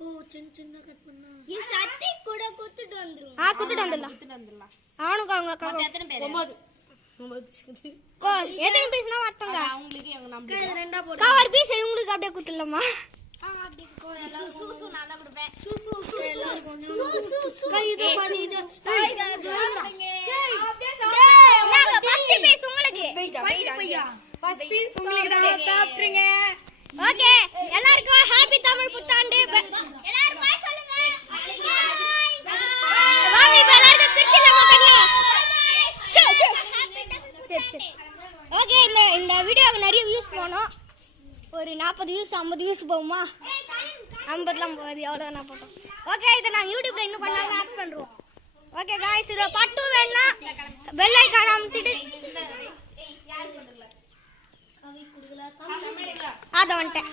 சின்ன கட் பண்ணா இது சத்தி கூட குத்துட்டு வந்துரும். குத்துட்டு வந்துடலாம். அவனுக்கு அவங்க அக்கா எத்தனை பேர்? 9 எத்தனை பீஸ்னா வரட்டுங்க. அவங்களுக்கு எங்க நம்ம ரெண்டா போடு. கவர் பீஸ் இவங்களுக்கு அப்படியே குத்துடலாமா? அப்படியே சூசு நான் தான் கொடுப்பேன். கைது பண்ணி இது நாங்க ஃபர்ஸ்ட் பீஸ் உங்களுக்கு. ஃபர்ஸ்ட் பீஸ் உங்களுக்கு தான் சாப்பிடுங்க. ஓகே எல்லாருக்கும் ஹேப்பி தமிழ் புத்தாண்டு. எல்லாரும் பாய் சொல்லுங்க. வாங்க இப்ப எல்லாரும் பிரிச்சிடலாமா தனியா? சரி. ஓகே இந்த வீடியோக்கு நிறைய வியூஸ் போனோம். ஒரு 40 வியூஸ் 50 வியூஸ் போகுமா? 50லாம் போகுது. எவ்வளோ நான் போட்டோம். ஓகே இதை நாங்கள் யூடியூப்ல இன்னும் கொஞ்ச நாள் ஆட் பண்ணுறோம். ஓகே காய்ஸ் இதை பட்டு வேணும்னா பெல் ஐகான் அமுத்திட்டு அதை வந்துட்டேன்.